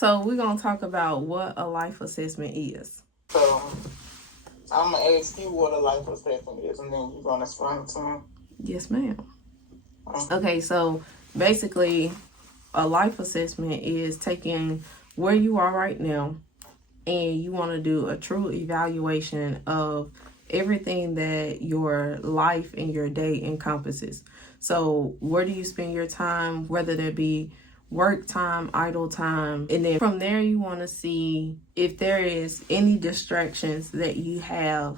So we're going to talk about what a life assessment is. So I'm going to ask you what a life assessment is, and then you're going to explain it to me. Yes, ma'am. Okay, so basically, a life assessment is taking where you are right now, and you want to do a true evaluation of everything that your life and your day encompasses. So where do you spend your time, whether that be work time, idle time, and then from there you want to see if there is any distractions that you have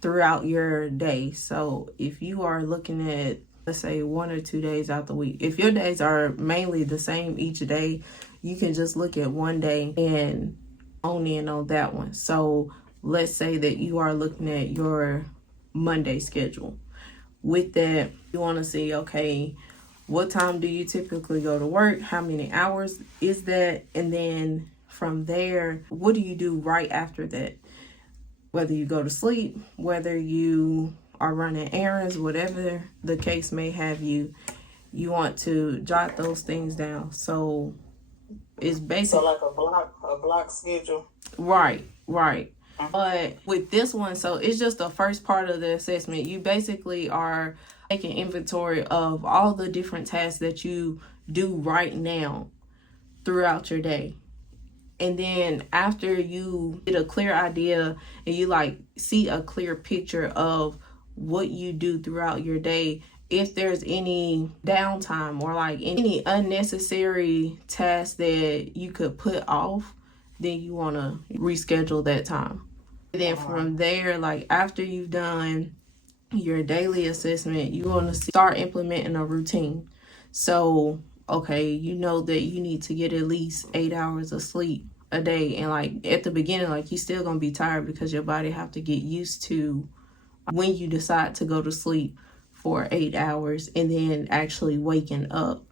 throughout your day. So if you are looking at, let's say, 1 or 2 days out the week, if your days are mainly the same each day, you can just look at one day and hone in on that one. So let's say that you are looking at your Monday schedule. With that, you want to see, okay, what time do you typically go to work? How many hours is that? And then from there, what do you do right after that? Whether you go to sleep, whether you are running errands, whatever the case may have you, you want to jot those things down. So it's basically like a block schedule. Right. But with this one, so it's just the first part of the assessment. You basically are taking inventory of all the different tasks that you do right now throughout your day. And then after you get a clear idea and you see a clear picture of what you do throughout your day, if there's any downtime or any unnecessary tasks that you could put off, then you want to reschedule that time. And then from there, after you've done your daily assessment, you want to start implementing a routine. So, okay, you know that you need to get at least 8 hours of sleep a day. And at the beginning, you're still going to be tired because your body have to get used to when you decide to go to sleep for 8 hours and then actually waking up.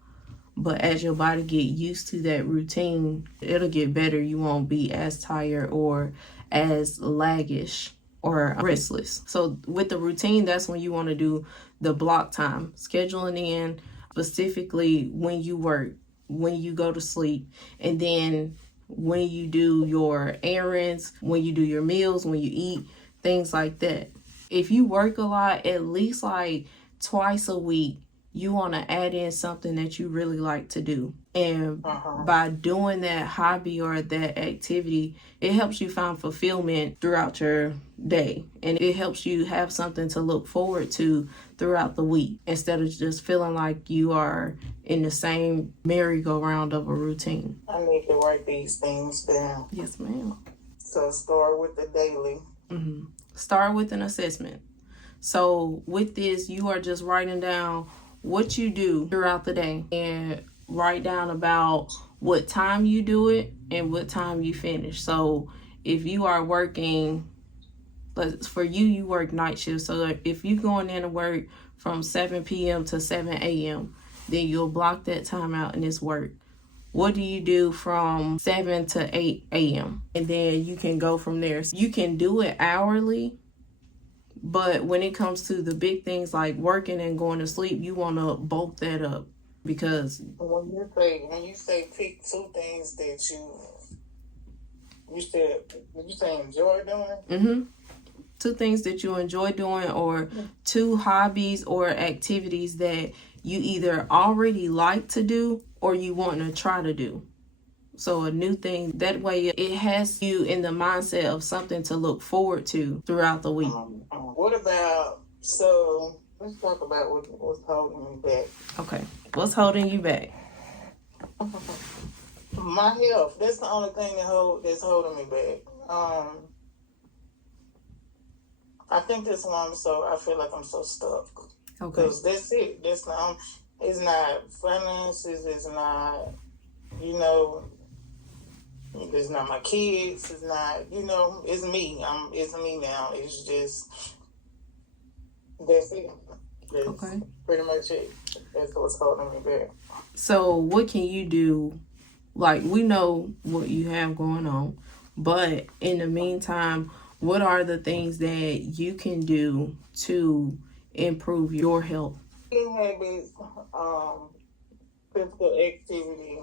But as your body get used to that routine, it'll get better. You won't be as tired or as laggish or restless. So with the routine, that's when you want to do the block time, scheduling in specifically when you work, when you go to sleep, and then when you do your errands, when you do your meals, when you eat, things like that. If you work a lot, at least twice a week, you want to add in something that you really like to do. And by doing that hobby or that activity, it helps you find fulfillment throughout your day. And it helps you have something to look forward to throughout the week instead of just feeling like you are in the same merry-go-round of a routine. I need to write these things down. Yes, ma'am. So start with the daily. Start with an assessment. So with this, you are just writing down what you do throughout the day and write down about what time you do it and what time you finish. So if you are working, for you work night shift. So if you're going in to work from 7 p.m. to 7 a.m., then you'll block that time out and it's work. What do you do from 7 to 8 a.m.? And then you can go from there. So you can do it hourly. But when it comes to the big things like working and going to sleep, you want to bulk that up because when you say pick two things that you say enjoy doing. Two things that you enjoy doing, or two hobbies or activities that you either already like to do or you want to try to do. So a new thing, that way it has you in the mindset of something to look forward to throughout the week. What about, so let's talk about what's holding me back. Okay, what's holding you back? My health. That's the only thing that's holding me back. I think that's why I feel like I'm so stuck. Okay. Because that's it. It's not finances, it's not, it's not my kids, it's not, it's me. It's me now. It's just, that's it. That's pretty much it. That's what's holding me back. So what can you do? We know what you have going on, but in the meantime, what are the things that you can do to improve your health? Eating habits, physical activity,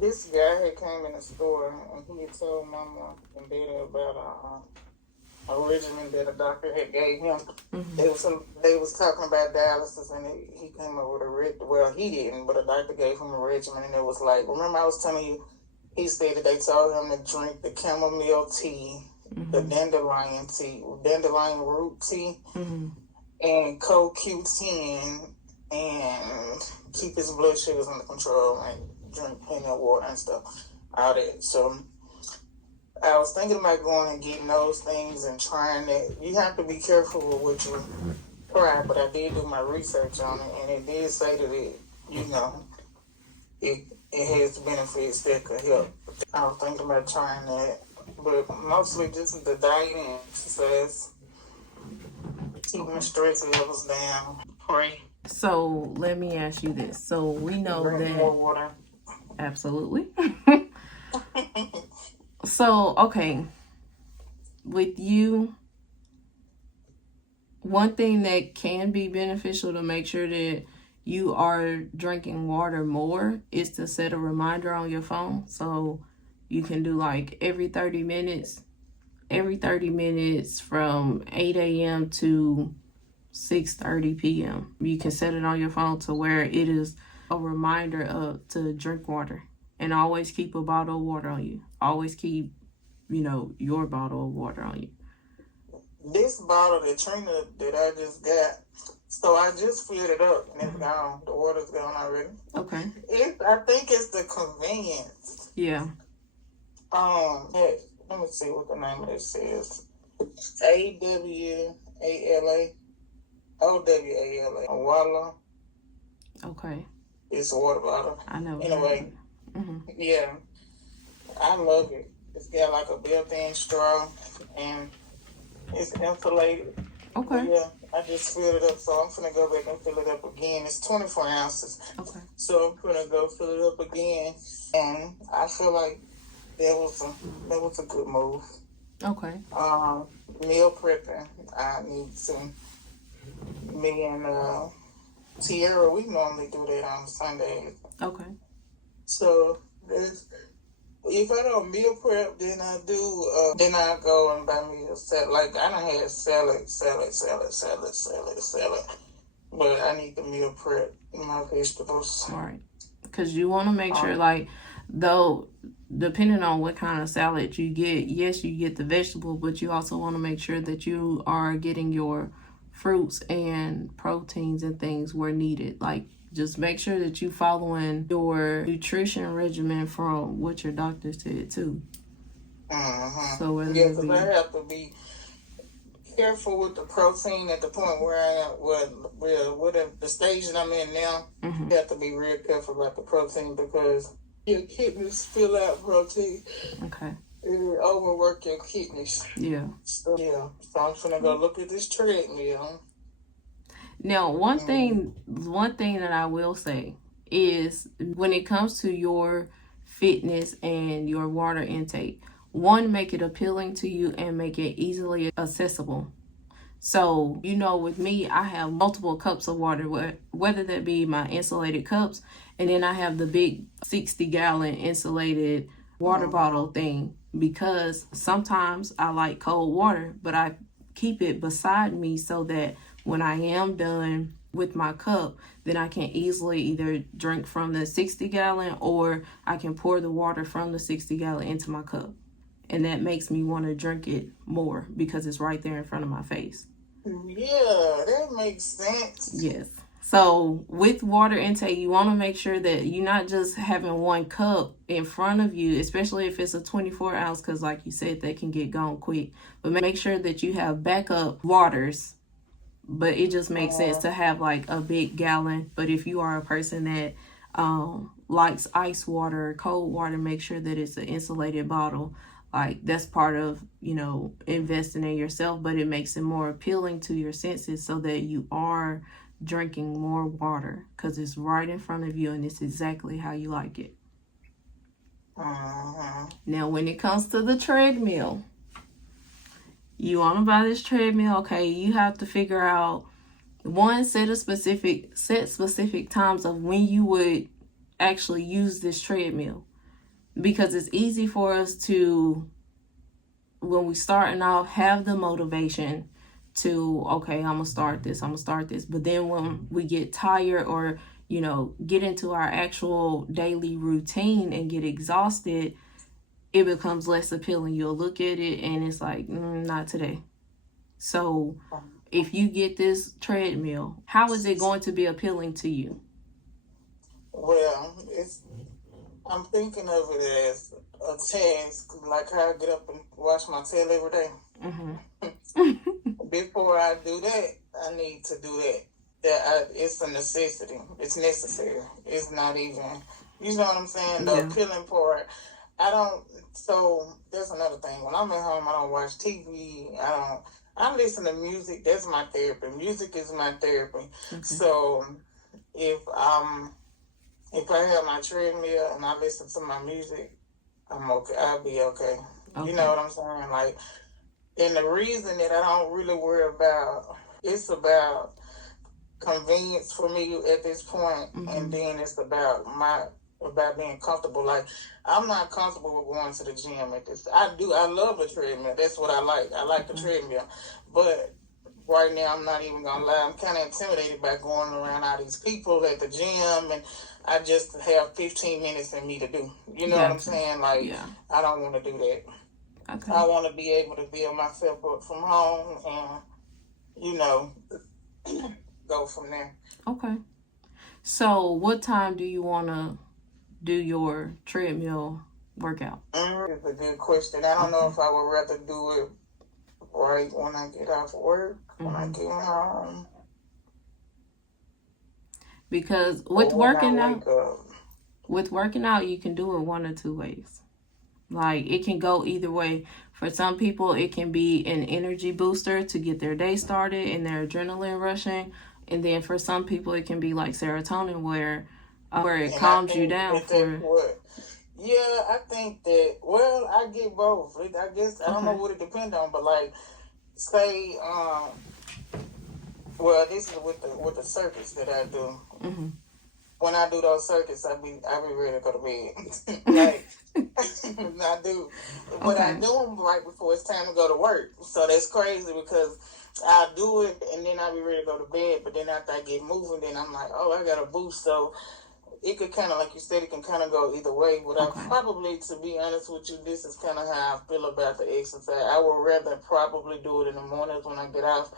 This guy had came in the store and he had told Mama and Daddy about a regimen that a doctor had gave him. They was talking about dialysis, and he came up with he didn't, but a doctor gave him a regimen, and it was like, remember I was telling you, he said that they told him to drink the chamomile tea, the dandelion root tea, and CoQ10, and keep his blood sugars under control, and drink plenty of water and stuff, all that. So I was thinking about going and getting those things and trying it. You have to be careful with what you try, but I did do my research on it, and it did say that it has benefits that could help. I was thinking about trying that, but mostly just the diet and exercise, keeping the stress levels down, pray. So let me ask you this. So we know drink more water. Absolutely. So, okay, with you, one thing that can be beneficial to make sure that you are drinking water more is to set a reminder on your phone. So you can do like every 30 minutes from 8 a.m. to 6:30 p.m. You can set it on your phone to where it is a reminder to drink water. And always keep a bottle of water on you. Always keep, your bottle of water on you. This bottle that Trina that I just got, so I just filled it up and it's gone. The water's gone already. Okay. I think it's the convenience. Yeah. Let me see what the name of this is. AWALA. OWALA. Walla. Okay. It's a water bottle. I know. Anyway. Yeah, I love it. It's got like a built-in straw and it's insulated. Okay. Yeah, I just filled it up, so I'm gonna go back and fill it up again. It's 24 ounces. Okay. So I'm gonna go fill it up again, and I feel like that was a good move. Okay. Meal prepping. I need some. Me and Tierra, we normally do that on Sundays. Okay. So if I don't meal prep, then I do. Then I go and buy me a salad. Like I done had salad. But I need to meal prep my vegetables. Right. Because you want to make sure, though, depending on what kind of salad you get, yes, you get the vegetable, but you also want to make sure that you are getting your fruits and proteins and things where needed. Like, just make sure that you following your nutrition regimen from what your doctor said too. So because I have to be careful with the protein at the point where I am, whatever the stage that I'm in now. You have to be real careful about the protein because your kidneys spill out protein. Okay. It will overwork your kidneys. Yeah. So I'm gonna go look at this treadmill. Now, one thing that I will say is when it comes to your fitness and your water intake, one, make it appealing to you and make it easily accessible. So, with me, I have multiple cups of water, whether that be my insulated cups, and then I have the big 60-gallon insulated water bottle thing, because sometimes I like cold water, but I keep it beside me so that when I am done with my cup, then I can easily either drink from the 60-gallon or I can pour the water from the 60-gallon into my cup. And that makes me want to drink it more because it's right there in front of my face. Yeah, that makes sense. Yes. So with water intake, you want to make sure that you're not just having one cup in front of you, especially if it's a 24 ounce, because like you said, that can get gone quick. But make sure that you have backup waters. But it just makes sense to have like a big gallon. But if you are a person that likes ice water or cold water, make sure that it's an insulated bottle. Like that's part of, investing in yourself, but it makes it more appealing to your senses so that you are drinking more water because it's right in front of you and it's exactly how you like it. Now, when it comes to the treadmill, you want to buy this treadmill, okay, you have to figure out, one, set specific times of when you would actually use this treadmill. Because it's easy for us to, when we starting off, have the motivation to, okay, I'm gonna start this, but then when we get tired or get into our actual daily routine and get exhausted, it becomes less appealing. You'll look at it and it's like, not today. So if you get this treadmill, how is it going to be appealing to you? Well, I'm thinking of it as a task, like how I get up and wash my tail every day. Before I do that, I need to do that. It's a necessity. It's necessary. It's not even, you know what I'm saying? The appealing part. So that's another thing. When I'm at home, I don't watch TV. I listen to music. That's my therapy. Music is my therapy. Okay. So if I have my treadmill and I listen to my music, I'm okay. I'll be okay. You know what I'm saying? Like, and the reason that I don't really worry about, it's about convenience for me at this point, and then it's about being comfortable. Like, I'm not comfortable with going to the gym at this. I love a treadmill. That's what I like. I like the treadmill. But right now, I'm not even gonna lie, I'm kind of intimidated by going around all these people at the gym, and I just have 15 minutes for me to do. You know what I'm saying? Like, I don't want to do that. Okay. I want to be able to build myself up from home and, go from there. Okay. So what time do you want to do your treadmill workout? It's a good question. I don't know if I would rather do it right when I get off work, when I get home. Because with working out, you can do it one or two ways. Like, it can go either way. For some people, it can be an energy booster to get their day started and their adrenaline rushing. And then for some people, it can be like serotonin, where it calms you down. I think that, well, I get both. I guess, I don't know what it depends on, but like, say, well, this is with the circuits that I do. Mm-hmm. When I do those circuits, I be ready to go to bed. Like, I do. But I do them right before it's time to go to work. So that's crazy, because I do it and then I be ready to go to bed. But then after I get moving, then I'm like, I got a boost. So it could kind of, like you said, it can kind of go either way. But I probably, to be honest with you, this is kind of how I feel about the exercise. I would rather probably do it in the mornings when I get off.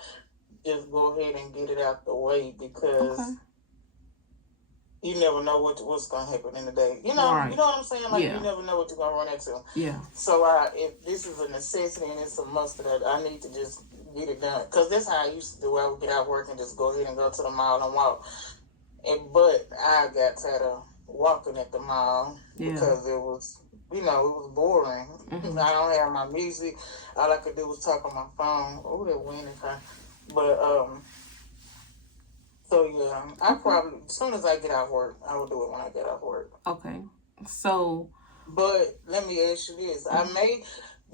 Just go ahead and get it out the way, because you never know what's going to happen in the day. You know what I'm saying? Like, you never know what you're going to run into. Yeah. So if this is a necessity and it's a must that I need to just get it done. Because that's how I used to do it. I would get out of work and just go ahead and go to the mall and walk. But I got tired of walking at the mall because it was, it was boring. Mm-hmm. I don't have my music. All I could do was talk on my phone. Oh, that wind is high. But, so, I probably, as soon as I get out of work, I will do it when I get off work. Okay. So. But let me ask you this. I may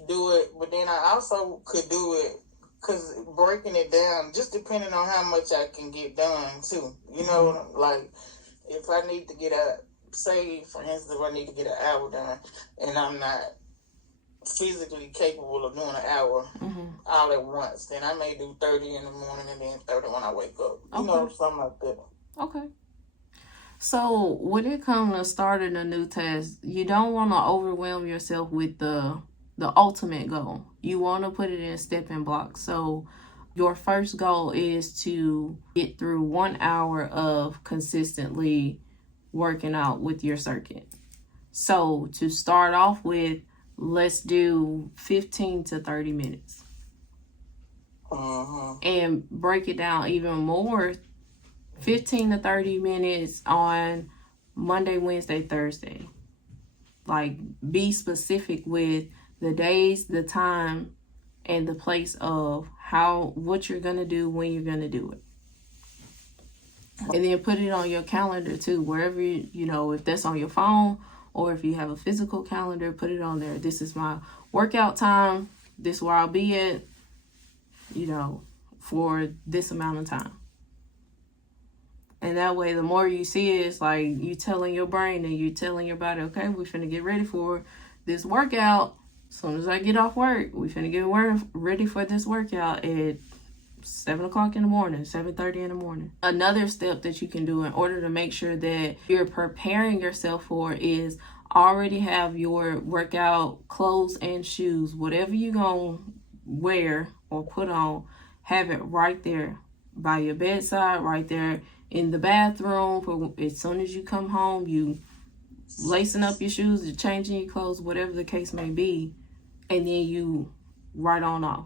do it, but then I also could do it, because breaking it down, just depending on how much I can get done, too. Like, if I need to get say, for instance, if I need to get an hour done, and I'm not physically capable of doing an hour all at once, then I may do 30 in the morning and then 30 when I wake up. Something like that. Okay. So when it comes to starting a new task, you don't want to overwhelm yourself with the ultimate goal. You want to put it in stepping blocks. So your first goal is to get through 1 hour of consistently working out with your circuit. So to start off with, let's do 15 to 30 minutes. And break it down even more. 15 to 30 minutes on Monday, Wednesday, Thursday. Like, be specific with the days, the time, and the place of what you're going to do, when you're going to do it. And then put it on your calendar too, wherever, if that's on your phone, or if you have a physical calendar, put it on there. This is my workout time. This is where I'll be at, for this amount of time. And that way, the more you see it, it's like you telling your brain and you telling your body, okay, we finna get ready for this workout. As soon as I get off work, we finna get ready for this workout at 7 o'clock in the morning, 7:30 in the morning. Another step that you can do in order to make sure that you're preparing yourself for is already have your workout clothes and shoes. Whatever you're going to wear or put on, have it right there by your bedside, right there in the bathroom. For as soon as you come home, you lacing up your shoes, you're changing your clothes, whatever the case may be, and then you right on off.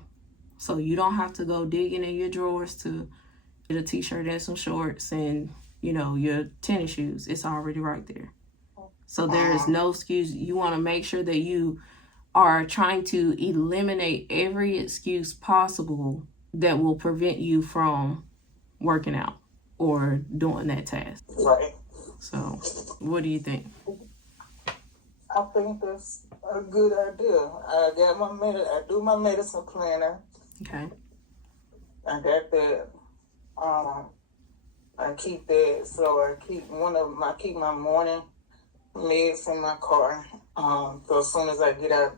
So you don't have to go digging in your drawers to get a t-shirt and some shorts and, your tennis shoes. It's already right there. So there is no excuse. You want to make sure that you are trying to eliminate every excuse possible that will prevent you from working out or doing that task. Right. So what do you think? I think that's a good idea. I do my medicine planner. Okay. I got that. I keep that. So I keep my morning meds in my car. So as soon as I get out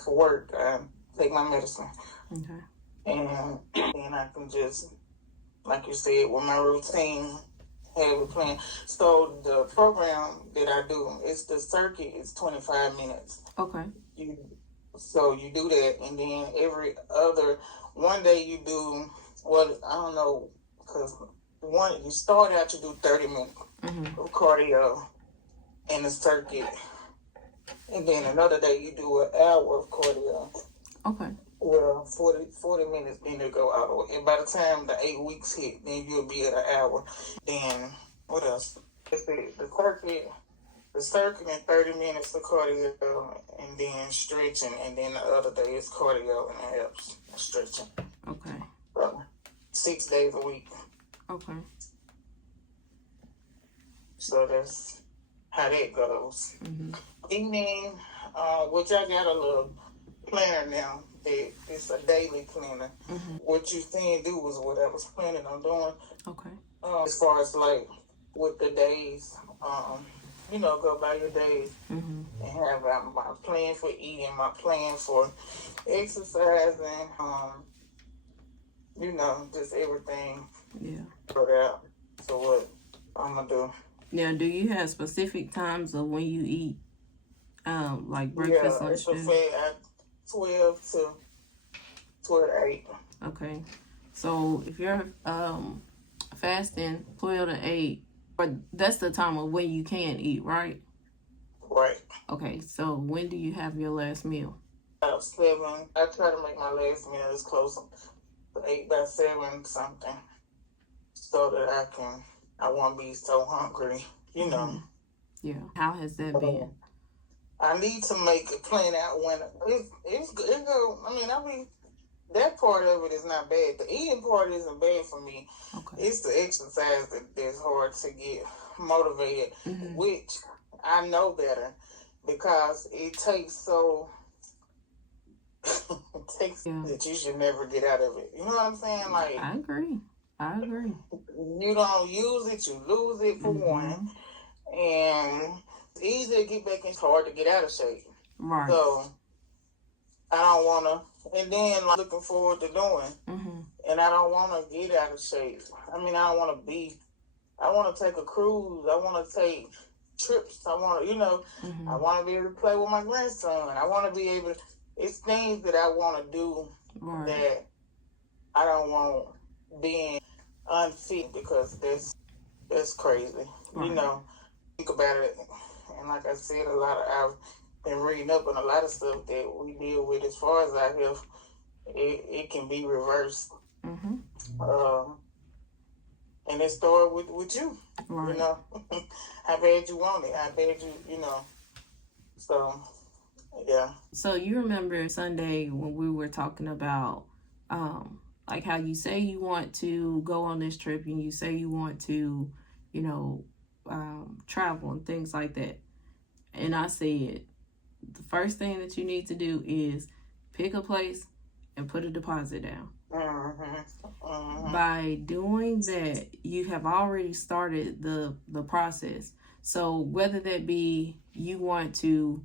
for work, I take my medicine. Okay. And then I can just, like you said, with my routine, have it planned. So the program that I do, the circuit is 25 minutes. Okay. So you do that, and then every other one day you do, I don't know, because you start out to do 30 minutes of cardio in the circuit, and then another day you do an hour of cardio. Okay. Well, 40 minutes, then you go all the way. And by the time the 8 weeks hit, then you'll be at an hour. Then, what else? The circuit in 30 minutes of cardio, and then stretching, and then the other day is cardio and abs and stretching. Okay. So, 6 days a week. Okay. So that's how that goes. Mm-hmm. Evening, which I got a little planner now. It's a daily planner. Mm-hmm. What you saying do was what I was planning on doing. Okay. As far as like with the days, go by your days and have my plan for eating, my plan for exercising, just everything. Yeah. Put out. So what I'm gonna do. Now, do you have specific times of when you eat, like breakfast, lunch, dinner? 12 to 8. Okay. So if you're fasting 12 to 8, that's the time of when you can eat, right? Right. Okay. So when do you have your last meal? About 7. I try to make my last meal as close to 8 by 7 something, so that I won't be so hungry, Yeah. How has that been? I need to make a plan out when it's go. I mean, that part of it is not bad. The eating part isn't bad for me. Okay. It's the exercise that's hard to get motivated, which I know better because it takes that you should never get out of it. You know what I'm saying? Like, I agree. You don't use it, you lose it for one, and it's easy to get back and it's hard to get out of shape. Right. So I don't want to, and then looking forward to doing, and I don't want to get out of shape. I mean, I want to take a cruise. I want to take trips. I want to, I want to be able to play with my grandson. I want to be able to, it's things that I want to do that I don't want being unfit, because that's crazy. Right. Think about it, and like I said, I've been reading up on a lot of stuff that we deal with as far as our health. It can be reversed, and it started with you. Right. How bad you want it, how bad you. So yeah. So you remember Sunday when we were talking about like how you say you want to go on this trip and you say you want to, travel and things like that. And I said, the first thing that you need to do is pick a place and put a deposit down. By doing that, you have already started the process. So whether that be you want to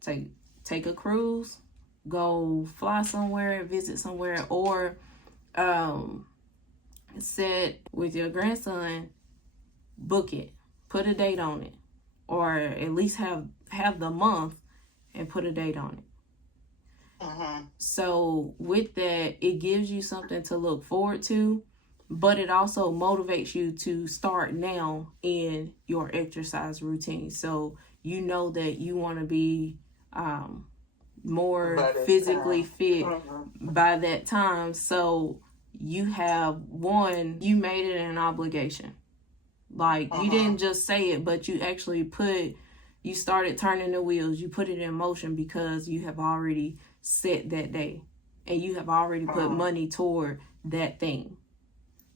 take a cruise, go fly somewhere, visit somewhere, or sit with your grandson, book it, put a date on it, or at least have the month and put a date on it. So with that, it gives you something to look forward to, but it also motivates you to start now in your exercise routine. So you know that you want to be more physically fit by that time. So you made it an obligation. Like you didn't just say it, but you actually you started turning the wheels. You put it in motion because you have already set that day and you have already put money toward that thing.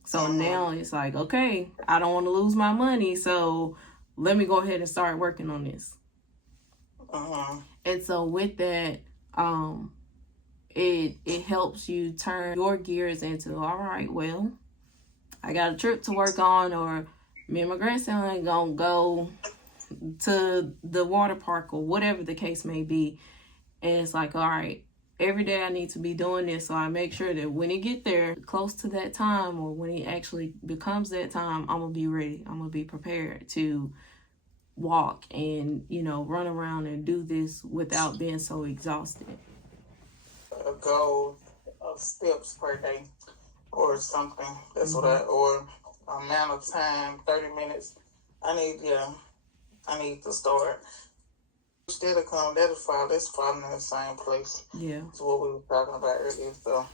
So now it's like, okay, I don't want to lose my money, so let me go ahead and start working on this. And so with that, it helps you turn your gears into, all right, well, I got a trip to work on, or me and my grandson ain't gonna go to the water park, or whatever the case may be. And it's like, all right, every day I need to be doing this, so I make sure that when it get there, close to that time, or when it actually becomes that time, I'm gonna be ready. I'm gonna be prepared to walk and, run around and do this without being so exhausted. A goal of steps per day or something. That's what or amount of time, 30 minutes. I need to start. That'll fall. That's falling in the same place. Yeah. That's what we were talking about earlier. So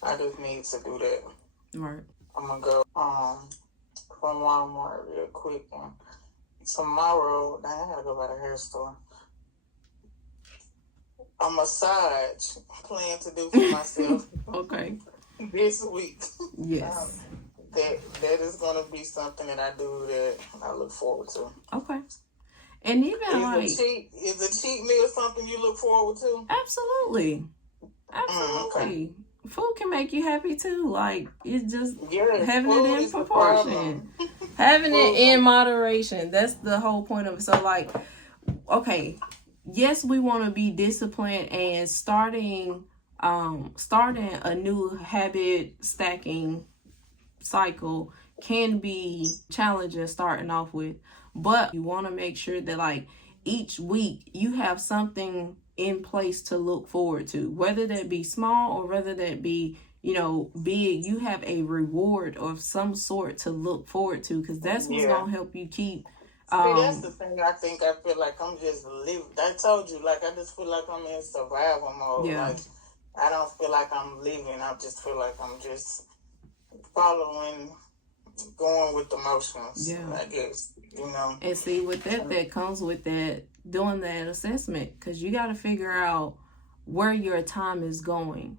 I just need to do that. Right. I'm gonna go from Walmart real quick. Tomorrow, I gotta go by the hair store. A massage plan to do for myself. Okay. This week. Yes. That is gonna be something that I do that I look forward to. Okay. And even is a cheat meal something you look forward to? Absolutely. Okay. Food can make you happy too. Like, it's just having it in proportion. Having it in moderation. That's the whole point of it. So, like, okay, yes, we want to be disciplined, and starting a new habit stacking cycle can be challenging starting off with. But you want to make sure that, like, each week you have something in place to look forward to, whether that be small or whether that be, big. You have a reward of some sort to look forward to, because that's what's going to help you keep. That's the thing. I feel like I'm just living. I told you, like, I just feel like I'm in survival mode. Yeah. Like, I don't feel like I'm living. I just feel like I'm just going with the motions. Yeah. I guess, And see, with that comes with doing that assessment, because you got to figure out where your time is going.